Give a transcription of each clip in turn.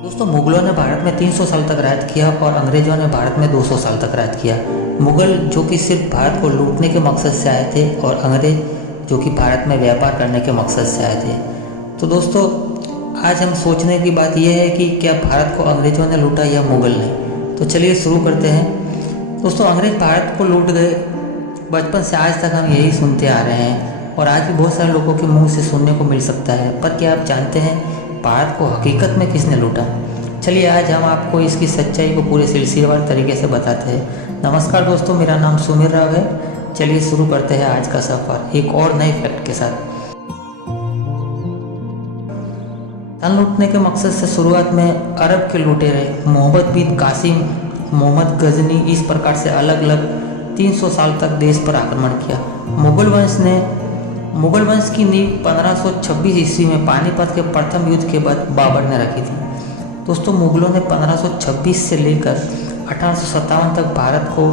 दोस्तों, मुगलों ने भारत में 300 साल तक राज किया और अंग्रेजों ने भारत में 200 साल तक राज किया। मुगल जो कि सिर्फ भारत को लूटने के मकसद से आए थे और अंग्रेज जो कि भारत में व्यापार करने के मकसद से आए थे। तो दोस्तों, आज हम सोचने की बात यह है कि क्या भारत को अंग्रेजों ने लूटा या मुगल ने। तो चलिए शुरू करते हैं। दोस्तों, अंग्रेज भारत को लूट गए, बचपन से आज तक हम यही सुनते आ रहे हैं और आज भी बहुत सारे लोगों के मुंह से सुनने को मिल सकता है। पर क्या आप जानते हैं भारत को हकीकत में किसने लूटा? चलिए आज हम आपको इसकी सच्चाई को पूरे सिलसिलेवार तरीके से बताते हैं। नमस्कार दोस्तों, मेरा नाम सुमिर राव है। चलिए शुरू करते हैं आज का सफ़र एक और नए फैक्ट के साथ। धन लूटने के मकसद से शुरुआत में अरब के लुटेरे मोहम्मद बिन कासिम, मोहम्मद गजनी इस प्रकार से अलग अलग 300 साल तक देश पर आक्रमण किया। मुगल वंश की नींव 1526 ईस्वी में पानीपत के प्रथम युद्ध के बाद बाबर ने रखी थी। दोस्तों, मुगलों ने 1526 से लेकर 1857 तक भारत को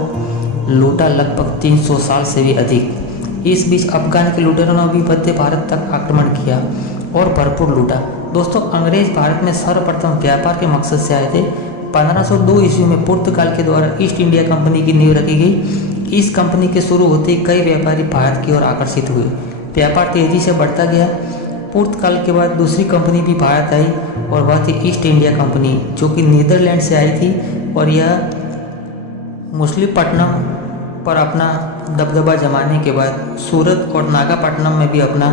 लूटा, लगभग 300 साल से भी अधिक। इस बीच अफगान के लुटेरों ने भी मध्य भारत तक आक्रमण किया और भरपूर लूटा। दोस्तों, अंग्रेज भारत में सर्वप्रथम व्यापार के मकसद से आए थे। 1502 ईस्वी में पुर्तगाल के द्वारा ईस्ट इंडिया कंपनी की नींव रखी गई। इस कंपनी के शुरू होते ही कई व्यापारी भारत की ओर आकर्षित हुए। व्यापार तेजी से बढ़ता गया। पुर्तगाल के बाद दूसरी कंपनी भी भारत आई और वह थी ईस्ट इंडिया कंपनी, जो कि नीदरलैंड से आई थी और यह मछलीपट्टनम पर अपना दबदबा जमाने के बाद सूरत और नागापट्टनम में भी अपना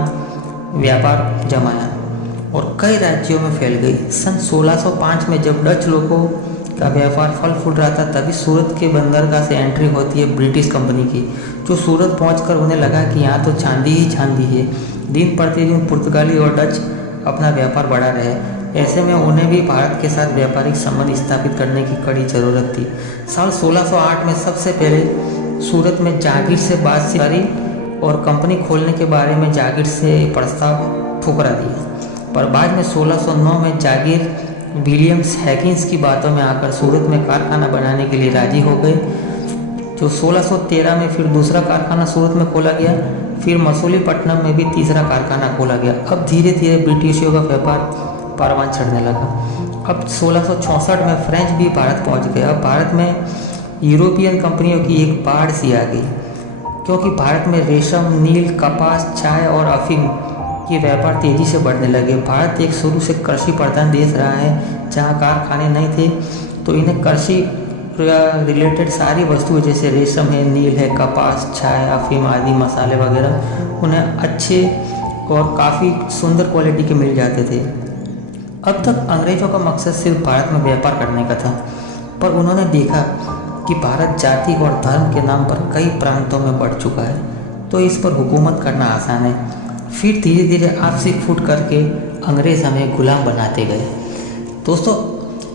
व्यापार जमाया और कई राज्यों में फैल गई। सन 1605 में जब डच लोगों का व्यापार फल फूल रहा था, तभी सूरत के बंदरगाह से एंट्री होती है ब्रिटिश कंपनी की, जो सूरत पहुंचकर उन्हें लगा कि यहाँ तो चांदी ही चांदी है। दिन प्रतिदिन पुर्तगाली और डच अपना व्यापार बढ़ा रहे। ऐसे में उन्हें भी भारत के साथ व्यापारिक संबंध स्थापित करने की कड़ी जरूरत थी। साल 1608 में सबसे पहले सूरत में जागीर से बात करी और कंपनी खोलने के बारे में जागीर से प्रस्ताव ठुकरा दिया। पर बाद में 1609 में जागीर विलियम्स हैकिंस की बातों में आकर सूरत में कारखाना बनाने के लिए राजी हो गए, जो 1613 में फिर दूसरा कारखाना सूरत में खोला गया। फिर मछलीपट्टनम में भी तीसरा कारखाना खोला गया। अब धीरे धीरे ब्रिटिशों का व्यापार परवान चढ़ने लगा। अब 1664 में फ्रेंच भी भारत पहुंच गए। अब भारत में यूरोपियन कंपनियों की एक बाढ़ सी आ गई, क्योंकि भारत में रेशम, नील, कपास, चाय और अफीम के व्यापार तेजी से बढ़ने लगे। भारत एक शुरू से कृषि प्रधान देश रहा है, जहाँ कारखाने नहीं थे, तो इन्हें कृषि रिलेटेड सारी वस्तुएं जैसे रेशम है, नील है, कपास, चाय, अफीम आदि मसाले वगैरह उन्हें अच्छे और काफ़ी सुंदर क्वालिटी के मिल जाते थे। अब तक अंग्रेजों का मकसद सिर्फ भारत में व्यापार करने का था, पर उन्होंने देखा कि भारत जाति और धर्म के नाम पर कई प्रांतों में बढ़ चुका है, तो इस पर हुकूमत करना आसान है। फिर धीरे धीरे आपसी फूट करके अंग्रेज हमें गुलाम बनाते गए। दोस्तों,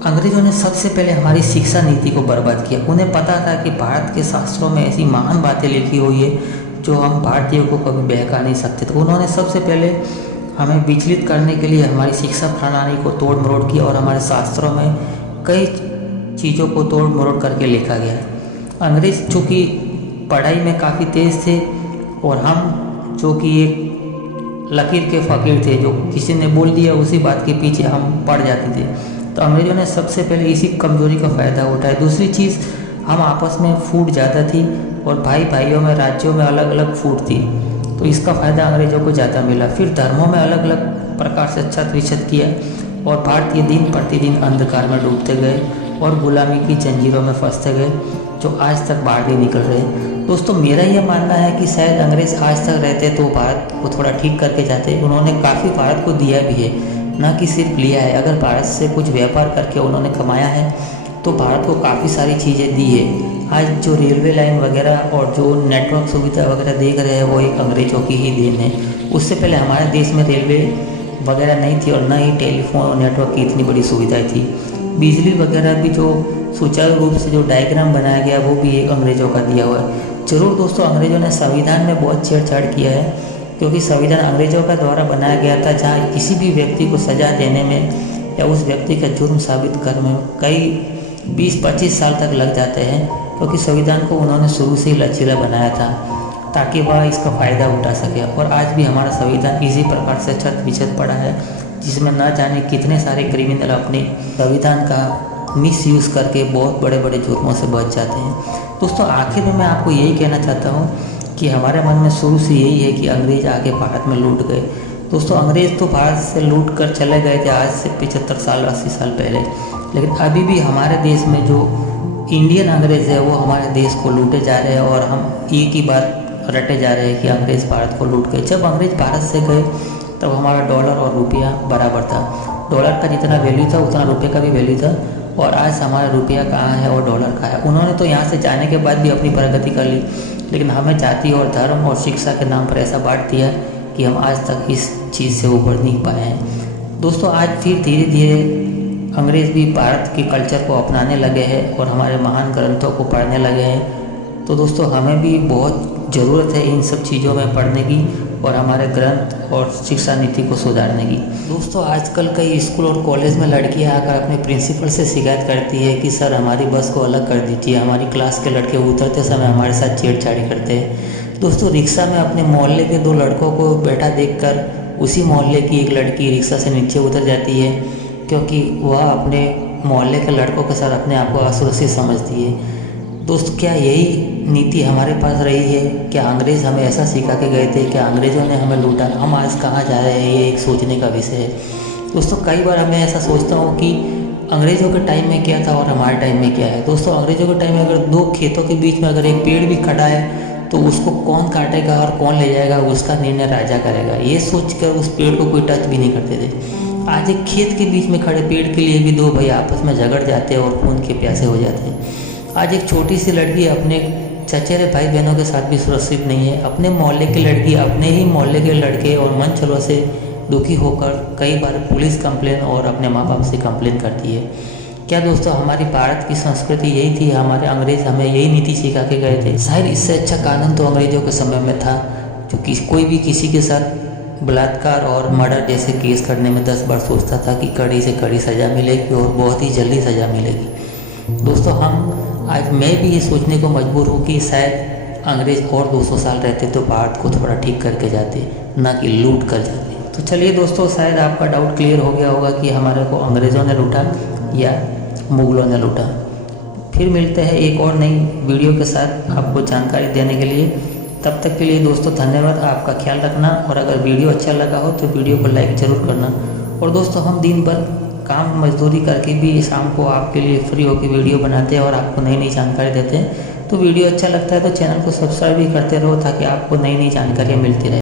अंग्रेजों ने सबसे पहले हमारी शिक्षा नीति को बर्बाद किया। उन्हें पता था कि भारत के शास्त्रों में ऐसी महान बातें लिखी हुई है जो हम भारतीयों को कभी बहका नहीं सकते। तो उन्होंने सबसे पहले हमें विचलित करने के लिए हमारी शिक्षा प्रणाली को तोड़ मरोड़ किया और हमारे शास्त्रों में कई चीज़ों को तोड़ मरोड़ करके लिखा गया। अंग्रेज चूँकि पढ़ाई में काफ़ी तेज़ थे और हम जो कि एक लकीर के फ़कीर थे, जो किसी ने बोल दिया उसी बात के पीछे हम पड़ जाते थे। तो अंग्रेज़ों ने सबसे पहले इसी कमज़ोरी का फ़ायदा उठाया। दूसरी चीज़, हम आपस में फूट ज़्यादा थी और भाई भाइयों में, राज्यों में अलग अलग फूट थी, तो इसका फ़ायदा अंग्रेज़ों को ज़्यादा मिला। फिर धर्मों में अलग अलग प्रकार से छत विछत किया और भारतीय दिन प्रतिदिन अंधकार में डूबते गए और गुलामी की जंजीरों में फंसते गए, जो आज तक बाहर नहीं निकल रहे। दोस्तों, मेरा यह मानना है कि शायद अंग्रेज़ आज तक रहते तो भारत को थोड़ा ठीक करके जाते। उन्होंने काफ़ी भारत को दिया भी है, ना कि सिर्फ लिया है। अगर भारत से कुछ व्यापार करके उन्होंने कमाया है तो भारत को काफ़ी सारी चीज़ें दी है। आज जो रेलवे लाइन वगैरह और जो नेटवर्क सुविधा वगैरह देख रहे हैं वो एक अंग्रेज़ों की ही देन है। उससे पहले हमारे देश में रेलवे वगैरह नहीं थी और न ही टेलीफोन और नेटवर्क की इतनी बड़ी सुविधाएं थी। बिजली वगैरह भी जो सुचारू रूप से जो डायग्राम बनाया गया वो भी एक अंग्रेज़ों का दिया हुआ है। जरूर दोस्तों, अंग्रेज़ों ने संविधान में बहुत छेड़छाड़ किया है, क्योंकि संविधान अंग्रेज़ों का द्वारा बनाया गया था, जहाँ किसी भी व्यक्ति को सज़ा देने में या उस व्यक्ति का जुर्म साबित करने में कई 20-25 साल तक लग जाते हैं, क्योंकि संविधान को उन्होंने शुरू से ही लचीला बनाया था ताकि वह इसका फ़ायदा उठा सके। और आज भी हमारा संविधान इसी प्रकार से छत विछत पड़ा है। जिसमें न जाने कितने सारे क्रिमिनल अपने संविधान का मिसयूज़ करके बहुत बड़े बड़े जुर्मों से बच जाते हैं। दोस्तों आखिर में मैं आपको यही कहना चाहता हूँ कि हमारे मन में शुरू से यही है कि अंग्रेज़ आके भारत में लूट गए। दोस्तों अंग्रेज़ तो भारत से लूट कर चले गए थे आज से 75 साल 80 साल पहले, लेकिन अभी भी हमारे देश में जो इंडियन अंग्रेज़ है वो हमारे देश को लूटे जा रहे हैं और हम एक ही बात रटे जा रहे हैं कि अंग्रेज़ भारत को लूट गए। जब अंग्रेज़ भारत से गए तब हमारा डॉलर और रुपया बराबर था। डॉलर का जितना वैल्यू था उतना रुपये का भी वैल्यू था, और आज हमारा रुपया कहाँ है और डॉलर कहाँ है। उन्होंने तो यहाँ से जाने के बाद भी अपनी प्रगति कर ली, लेकिन हमें जाति और धर्म और शिक्षा के नाम पर ऐसा बांट दिया कि हम आज तक इस चीज़ से उभर नहीं पाए हैं। दोस्तों आज फिर धीरे धीरे अंग्रेज़ भी भारत के कल्चर को अपनाने लगे हैं और हमारे महान ग्रंथों को पढ़ने लगे हैं। तो दोस्तों हमें भी बहुत ज़रूरत है इन सब चीज़ों में पढ़ने की और हमारे ग्रंथ और शिक्षा नीति को सुधारने की। दोस्तों आजकल कई स्कूल और कॉलेज में लड़कियां आकर अपने प्रिंसिपल से शिकायत करती है कि सर हमारी बस को अलग कर दीजिए, हमारी क्लास के लड़के उतरते समय हमारे साथ छेड़छाड़ी करते हैं। दोस्तों रिक्शा में अपने मोहल्ले के 2 लड़कों को बैठा देखकर उसी मोहल्ले की एक लड़की रिक्शा से नीचे उतर जाती है, क्योंकि वह अपने मोहल्ले के लड़कों के साथ अपने आप को असुरक्षित समझती है। दोस्तों क्या यही नीति हमारे पास रही है? क्या अंग्रेज़ हमें ऐसा सिखा के गए थे? क्या अंग्रेज़ों ने हमें लूटा? हम आज कहाँ जा रहे हैं, ये एक सोचने का विषय है। दोस्तों कई बार मैं ऐसा सोचता हूँ कि अंग्रेज़ों के टाइम में क्या था और हमारे टाइम में क्या है। दोस्तों अंग्रेज़ों के टाइम में अगर 2 खेतों के बीच में अगर एक पेड़ भी खड़ा है तो उसको कौन काटेगा और कौन ले जाएगा उसका निर्णय राजा करेगा, ये सोचकर उस पेड़ को कोई टच भी नहीं करते थे। आज एक खेत के बीच में खड़े पेड़ के लिए भी 2 भाई आपस में झगड़ जाते हैं और खून के प्यासे हो जाते हैं। आज एक छोटी सी लड़की अपने चचेरे भाई बहनों के साथ भी सुरक्षित नहीं है। अपने मोहल्ले की लड़की अपने ही मोहल्ले के लड़के और मंचलों से दुखी होकर कई बार पुलिस कंप्लेन और अपने माँ बाप से कंप्लेन करती है। क्या दोस्तों हमारी भारत की संस्कृति यही थी? हमारे अंग्रेज़ हमें यही नीति सिखा के गए थे? शायद इससे अच्छा कानून तो अंग्रेज़ों के समय में था, जो कोई भी किसी के साथ बलात्कार और मर्डर जैसे केस करने में 10 बार सोचता था कि कड़ी से कड़ी सज़ा मिलेगी और बहुत ही जल्दी सज़ा मिलेगी। दोस्तों आज मैं भी ये सोचने को मजबूर हूँ कि शायद अंग्रेज़ और 200 साल रहते तो भारत को थोड़ा ठीक करके जाते, ना कि लूट कर जाते। तो चलिए दोस्तों शायद आपका डाउट क्लियर हो गया होगा कि हमारे को अंग्रेज़ों ने लूटा या मुग़लों ने लूटा। फिर मिलते हैं एक और नई वीडियो के साथ आपको जानकारी देने के लिए। तब तक के लिए दोस्तों धन्यवाद, आपका ख्याल रखना, और अगर वीडियो अच्छा लगा हो तो वीडियो को लाइक ज़रूर करना। और दोस्तों हम दिन भर काम मजदूरी करके भी शाम को आपके लिए फ्री होकर वीडियो बनाते हैं और आपको नई नई जानकारी देते हैं। तो वीडियो अच्छा लगता है तो चैनल को सब्सक्राइब भी करते रहो ताकि आपको नई नई जानकारियाँ मिलती रहे।